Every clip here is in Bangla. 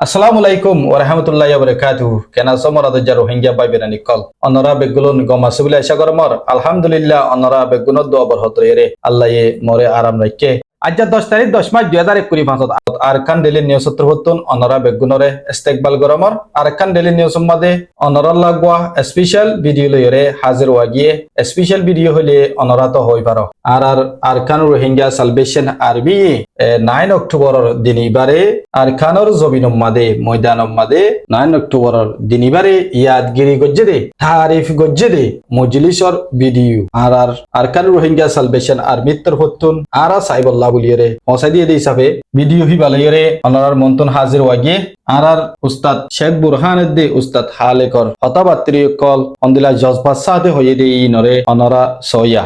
Assalamu alaikum warahmatullahi wabarakatuh. Kena somora da Rohingya bai berani kol. Onora begulun goma subila isha gormor. Alhamdulillah onora begunot do abor hotre Allah ye more aram rakke. আজ 10 তারিখ 10 মাস 2025 আরকান ডেলি নিউজ সত্রবর্তন অনরা বেগুনরে ইস্তেকবাল গরমর আরকান ডেলি নিউজ সম্বন্ধে অনরা লাগওয়া স্পেশাল ভিডিও লয়রে হাজির ওয়াগিয়ে স্পেশাল ভিডিও হলে অনরা তো হই পারো আর আরকান রোহিঙ্গা সালভেশন আরবি 9 অক্টোবরের দিনিবারে আরকানর জমিনম মাদে ময়দানম মাদে 9 অক্টোবরের দিনিবারে ইয়াদগিরি গজ্জে তারিফ গজ্জে মজলিসর ভিডিও আর আরকান রোহিঙ্গা সালভেশন আর্মির তরফতুন আরা সাইবুল্লাহ বুলিয়রে পৌঁছা দিয়ে হিসাবে ভিডিও হি বালাইরে অনার মন্তন হাজির ওয়াগিয়ে আর উস্তাদ শেখ বুরহানুদ্দি উস্তাদ হালেকর হতাবাত্রি কল অন্দিলা জজবাত সাথে হয়ে দিয়ে নরে অনরা সইয়া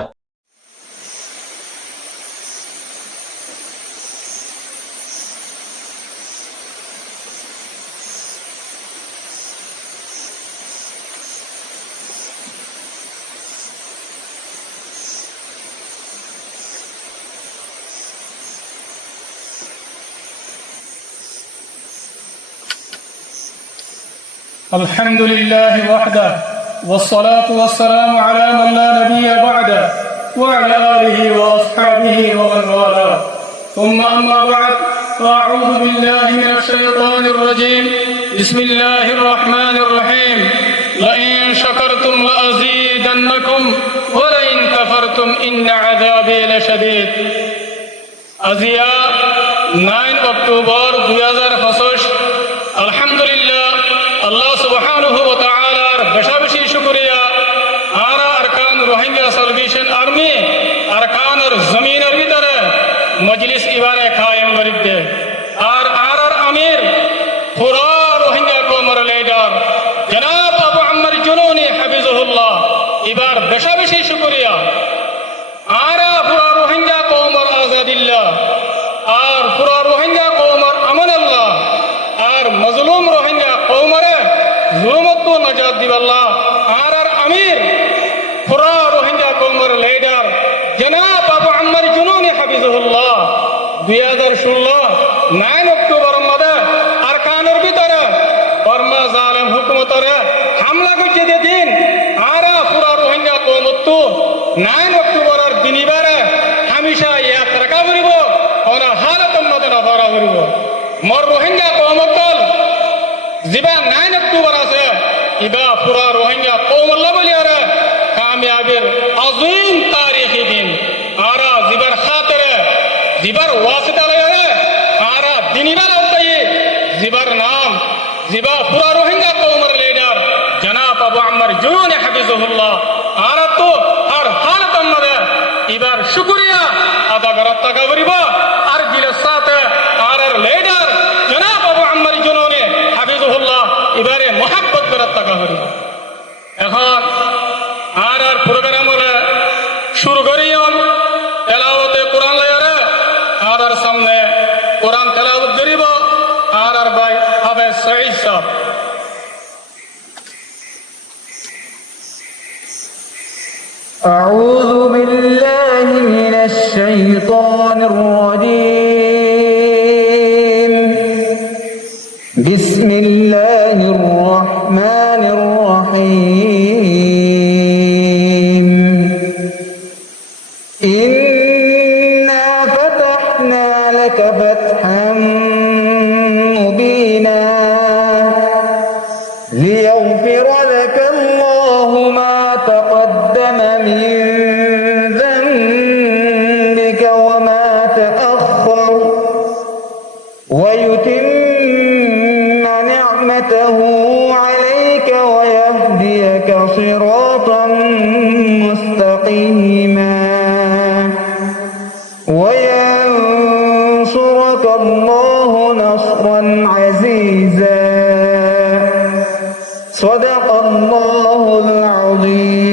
الحمد لله وحده والصلاة والسلام على من لا نبي بعده وعلى آله وأصحابه ومن والاه ثم أما بعد فأعوذ بالله من الشيطان الرجيم بسم الله الرحمن الرحيم لئن شكرتم لأزيدنكم ولئن كفرتم إن عذابي لشديد أزياء 9 অক্টোবর 2025 আলহামদুলিল্লাহ আল্লাহ সুবহানাহু ওয়া তাআলার বেশি শুকরিয়া আর আরকান রোহিঙ্গা সালভেশন আর্মি আরকানের জমিনের ভিতরে মজলিস ইবারে কায়েম করিতে আর আমির পুরা রোহিঙ্গা কওমের লিডার জনাব আবু আম্মার জুনুনি হাফিজাহুল্লাহ এবার বেশি শুকরিয়া আর পুরা রোহিঙ্গা কওমের আজাদিল্লাহ আর পুরা রোহিঙ্গা কওমের আমানাল্লাহ আর মজলুম রোহিঙ্গা কওমরে জুলুমত নাজাত দিবাল্লাহ আর আমির পুরা রোহিঙ্গা কওমের লিডার জনাব আবু আম্মার জুনুনি হাফিজাহুল্লাহ 2016 9 অক্টোবর মধ্যে আরকানের ভিতরে বর্মা জালেম হুকুমতরে হামলা করছে দিন আর পুরা রোহিঙ্গা কওমত 9 অক্টোবরের দিনিবারে হামেশা এক রাখা করিব ওনা হালাতের মধ্যে নফরা করিব মোর রোহিঙ্গা কওমত জিবা 9 অক্টোবর আছে ইবা পুরা রোহিঙ্গা কওমল্লাহ বলিয়ারে কামিয়াবির আযীম তারিখি দিন আর জিবার খাতিরে জিবার ওয়াসিতা লয়রে আর দিনিবার আওতায়ে জিবার নাম জিবা পুরা রোহিঙ্গা কওমের লিডার জনাব আবু আম্মার জুনুনি হাফিজাহুল্লাহ আর তো আর হালাতের মধ্যে ইবার শুকরিয়া আদা করতে করিব আর দিলের সাথে আর লিডার জনাব আবু আম্মার জুনুনি হাফিজাহুল্লাহ এবারে মোহাব্বত করার টাকা করিব এখন আর প্রোগ্রাম শুরু করিয়ন তেলাওয়াতে কোরআন লয়রে আর সামনে কোরআন তেলাওয়াত করিব আর ভাই হাফেজ সঈদ সাহেব أعوذ بالله من الشيطان الرجيم بسم الله الرحمن الرحيم إنا فتحنا لك فتحا مبينا ليغفر لك الله ما تقدم من ذنبك وما تأخر ويتم نعمته عليك ويهديك صراطا مستقيما وينصرك الله نصرا عزيزا صدق الله العظيم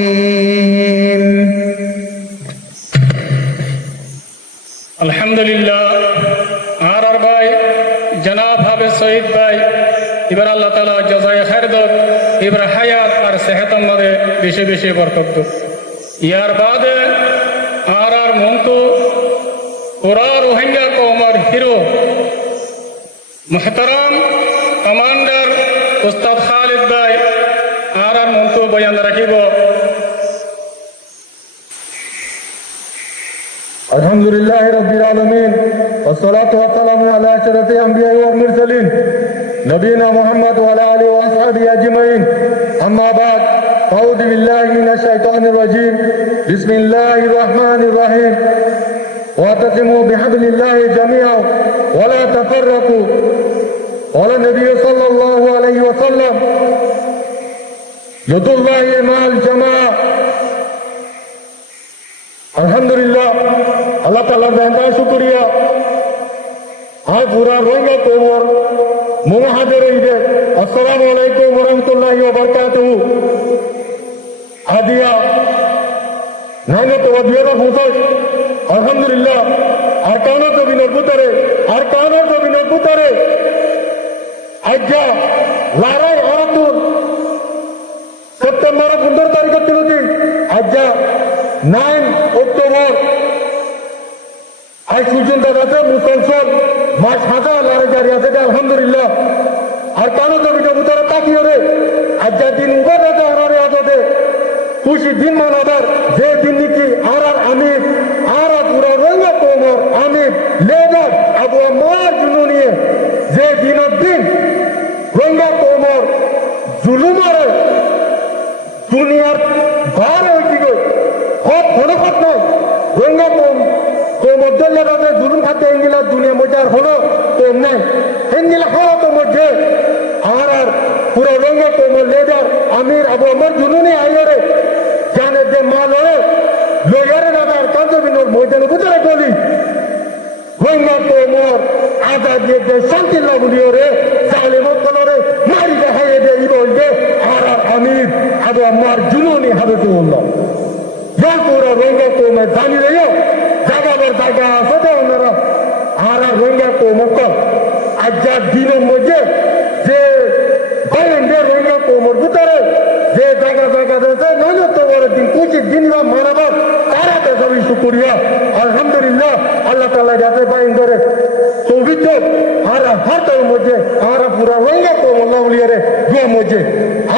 আলহামদুলিল্লাহ আর ভাই জনাব হাফেজ সঈদ ভাই এবার আল্লাহ তাআলা জাযায়ে খায়ের দাও এবার হায়াত আর সেহতের মধ্যে বেশি বরকত দাও ইয়ার বাদে আর মন্তু পুরা রোহিঙ্গা কওমের হিরো মুহতারাম উস্তাদ খালিদ ভাই আর মন্তব্য বয়ান রাখিব। আলহামদুলিল্লাহ রাব্বিল আলামিন والصلاه والسلام على اشرف الانبياء والمرسلين نبينا محمد وعلى اله واصحابه اجمعين اما بعد اعوذ بالله من الشيطان الرجيم بسم الله الرحمن الرحيم واعتصموا بحبل الله جميعا ولا تفرقوا قال النبي صلى الله عليه وسلم يد الله مع الجماعه अल्हम्दुलिल्लाह अल्लाह ताला का शुक्रिया आज पूरा रोएंगे तो और मुहाजिर इधे अस्सलाम वालेकुम व रहमतुल्लाहि व बरकातहू आदिया नाने तो वदिया मुसज अल्हम्दुलिल्लाह अरकानो तो बिनर पुतरे आज्ञा लाराय औरतुर सेप्टेम्बर 15 तारीख तिलुदी आज्ञा 9 অক্টোবর আজ পর্যন্ত আছে মুসলসল মাস হাজার লারে জারি আছে আলহামদুলিল্লাহ আর কেন জমিটা ভিতরে তাকিয়ে রে আজ যা দিন উগত আছে আরে আজতে খুশি দিন মানাবার যে দিন নাকি আর আমির আর পুরা রঙা তোমর আমির লেবার আবু আমার জন্য নিয়ে যে দিনের দিন রঙা তোমর জুলুমারে দুনিয়ার ভার হয়েছি গো খুব হলো খুব নয় রঙা তো মধ্যে লেগে জুলুম খাতে এঙ্গিলা দুনিয়া মজার হলো তো নাই এঙ্গিলা হলো তো মধ্যে আর পুরো রঙা তো লেডার আমির আবু আমার জুনুনি আইরে জানে যে মাল লয়ারে দাদার কান্তবিনোর ময়দানে বুঝারে গলি রঙা তো মোর আজাদ যে শান্তি লাগুলিও রে জালেমত কলরে মারি দেখাই দে ইবল দে আর আমির আবু আমার জুনুনি হাবিবুল্লাহ পুরা রঙা তো জানি রে জায়গাবার জায়গা আছে তো ওনারা আর রঙা তো মক আজ যা দিনের মধ্যে যে বাইরের রঙা তো মোর ভিতরে যে জায়গা আছে নয় তো বড় দিন কুচি দিন বা মানাবার তারা তো সবই শুকরিয়া আলহামদুলিল্লাহ আল্লাহ তাআলা যাতে বাইরে পবিত্র আর হাতের মধ্যে আর পুরা রঙা তো মোল্লাউলিয়ারে দুয়া মধ্যে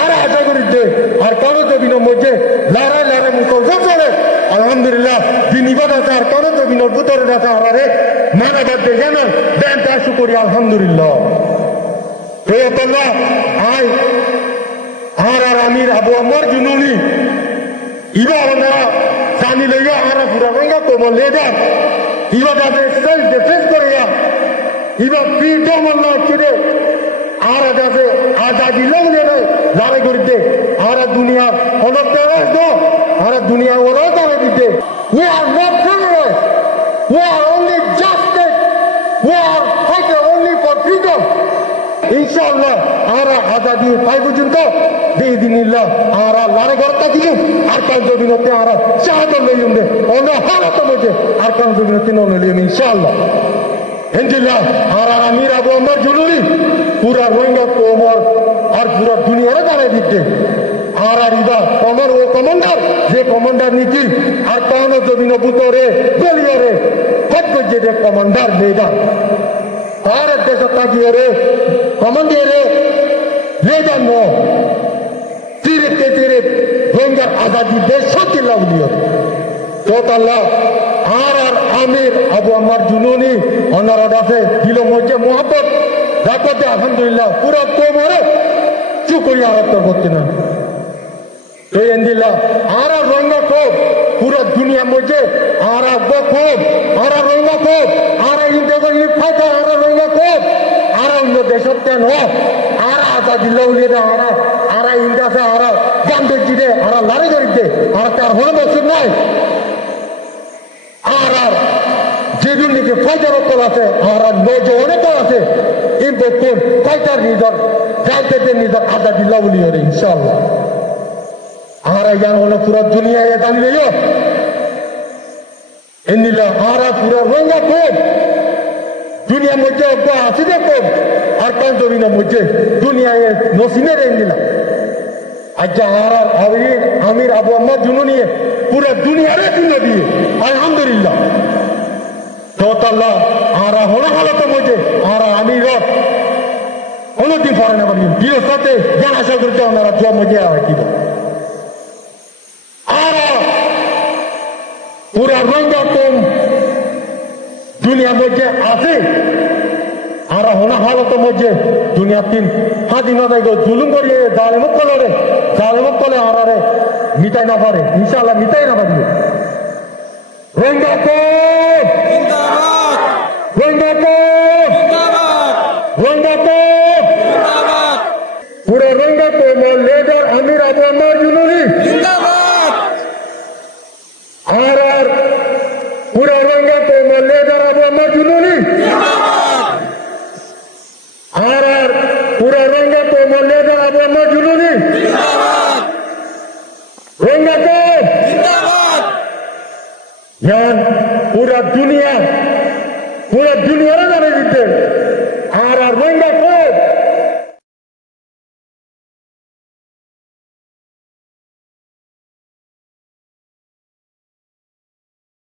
আর আশা করি যে আর কারো জমিনের মধ্যে লারা লারা মুসলমান চলে আলহামদুলিল্লাহ দিন ইবাদত আর কারো জমিনের ভিতরে আছে আরে মানাবার যে জানেন দেন তা শুকরিয়া আলহামদুলিল্লাহ হে আল্লাহ আয় আর আমির আবু আমার জুনুনি ইবা ওনা জানি লইয়া আর পুরা রঙা তো লেডার ইবাদতে সেলফ ডিফেন্স করিয়া ইবা ফ্রিডম আল্লাহ কিরে আর আছে আজাদি লগ্নে লড়াই করতে আর দুনিয়ার অনেক তো আর দুনিয়া ওরা দাঁড়ে দিতে we are not criminals we are only justice we are fighting only for freedom ইনশাআল্লাহ আর আজাদি পাই পর্যন্ত বেদিনিল্লাহ আর লড়াই করতে দিও আর কাল জমিনতে আর শাহাদত লইম দে ওনা হারাত মধ্যে আর কাল জমিনতে ন লইম ইনশাআল্লাহ ইনশাআল্লাহ আর আমির আবু আমার জরুরি পুরা রোহিঙ্গা তোমর আর পুরা দুনিয়ারে দাঁড়াই দিতে আর ইবা কমর ও কমান্ডার যে কমান্ডার নীতি আর কানো জমিন বুতরে গলিয়রে কত যে কমান্ডার লিডার আর দেশ তাকিয়ে রে কমান্ডারে লিডার নো তিরে রোহিঙ্গার আজাদি দেশ সত্যি লাগলিও তো আল্লাহ আর আমির আবু আমার জুনুনি ওনারা আছে দিল মধ্যে মোহাম্মত রাখতে আলহামদুলিল্লাহ পুরো তোমরে চুকরিয়া আরত করতে না এই এন্দিল্লাহ আর রঙা খুব পুরো দুনিয়ার মধ্যে আর খুব আর রঙা খুব আর ইন্ডিয়া ফাইটা আর রঙা খুব আর অন্য দেশের কেন আর আজাদিল্লাহ উলিয়ে আর ইন্ডিয়াতে আর গান্ধীজি দে আর লারি করিতে আর তার হলো বছর নাই আর যেদিন নাকি ফাইটার অক্ষর আছে আর নজর অনেক আছে ইম্পোর্ট ফাইটার নিজর যাইতে নিজর আজাদিল্লাহ উলিয়ে ইনশাআল্লাহ আর ইয়ান হলো পুরো দুনিয়া জানি রে এন্দিলা আর পুরো রঙা খুব দুনিয়ার মধ্যে আছে দেখো আর কান জমিনের মধ্যে দুনিয়ায় নসিনে এন্দিলা আচ্ছা আর আমির আবু আমার জুনুনি পুরো দুনিয়ারে চিনে দিয়ে আলহামদুলিল্লাহ তো আল্লাহ আর হলো হলো তো মধ্যে আর আমির অনেকদিন পরে না পারি গৃহস্থতে জানা আশা করতে ওনারা জন্ম দেওয়া হয় কি আর পুরা রঙ্গম দুনিয়ার মধ্যে আছে আর হোনা হালত মধ্যে দুনিয়ার তিন স্বাধীনতায় জুলুম করিয়ে জালেমুক কলে আরারে মিটাই না পারে ইনশাআল্লাহ মিটাই না পারি পুরো রঙ্গম লেডার আমির আবু আম্মার ইউনুনি আর পুরো রঙ্গম লেডার আবু আম্মার ইউনুনি আর পুরো রঙ্গম লেডার আবু আম্মার ইউনুনি রঙ্গম यान पूरा दुनिया जाने दिते আর রোহিঙ্গা কোড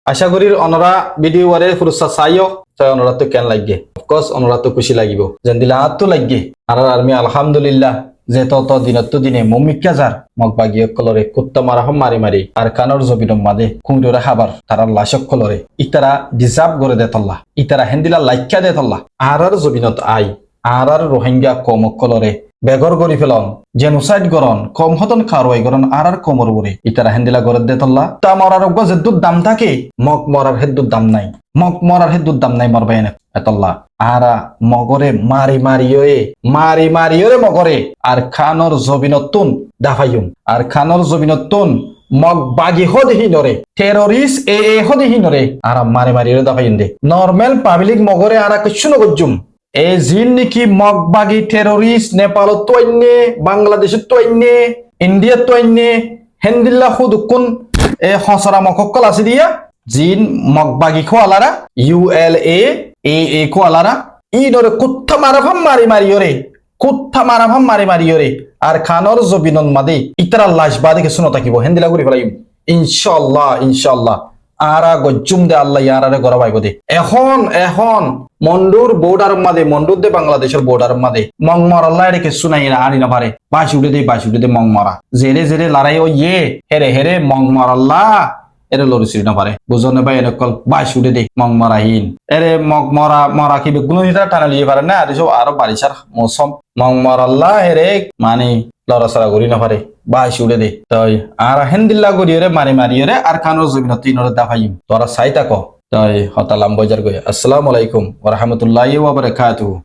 আশা করি অনরা ভিডিও ওয়ারে ফুরসা চাইও তাই অনরা তো কেন লাগে অফকোর্স অনরা তো খুশি লাগিব যেন দিলা তো লাগে আর আমি আলহামদুলিল্লাহ যে তত দিনত দিনে মমিকা যার মগ বাগিয়ে কলরে কুত্তা মারা হম মারি আর কানর জবিনম মাদে কুঁড়ে হাবার তারা লাশক কলরে ইতারা ডিজার্ভ করে দে তল্লা ইতারা হেন্দিলা লাইকা দে তল্লা আর জবিনত আই আর রোহিঙ্গা কমক কলরে বেগর গরি ফেলন জেনোসাইড গরন কম হতন খারোয়াই গরন আর কমর বরে ইতারা হেন্দিলা গরে দে তল্লা তা মরার যে দুধ দাম থাকে মগ মরার হেদুর দাম নাই মগ মরার হেদুর দাম নাই মরবাই না এতল্লা আরা মগরে মারি মগরে আর খানর জবিনতুন দাফাইম আর খানর জবিনতুন মগ বাগি হদহিনরে টেররিস্ট এ হদহিনরে আর মারি দাফাইন দে নরমাল পাবলিক মগরে আর কিছু নগজুম এ জিন নাকি মগ বাগি টেররিস্ট নেপাল তো আইনে বাংলাদেশ তো আইনে ইন্ডিয়া তো আইনে হেন্দিল্লা হুদুকুন এ হসরা মকক্কল আছে দিয়া জিন মগ বাগি খোয়ালারা ULA এ খোয়ালারা ই নরে কুত্থা মারাফাম মারি মারিয়রে আর খানর জবিনন মাদে ইতরা লাশ বাদে শুনো থাকিব হেন্দিলা করি ফেলাইম ইনশাআল্লাহ আরা গজ্জুম দে আল্লাহ ইয়ারারে গরবাইব দে এখন মন্ডুর বর্ডার মাদে মন্ডুর দে বাংলাদেশের বর্ডার মাদে মং মরাল্লা রে কিছু নাই আনি না পারে বাসি উঠে দে মং মরা জেরে লড়াই ও হেরে মং মরাল্লা এরে লড়িছিল না পারে বুঝনে ভাই এনেকল বাসি উঠে দে মং মরাহীন এরে মগ মরা কি বেগুন হিতারা টানা লিয়ে পারে না আরো বারিশার মৌসুম মং মরাল্লা হেরে মানে লড়াচড়া করি না পারে বাসি উঠে দে তাই আর হেন্দিল্লা করিয়ে মারি আর খানোর জমিন তিনরে দাফাইম তোরা চাই থাকো তাই হতালাম বজার গই আসসালামু আলাইকুম ওয়া রাহমাতুল্লাহি ওয়া বারাকাতুহু।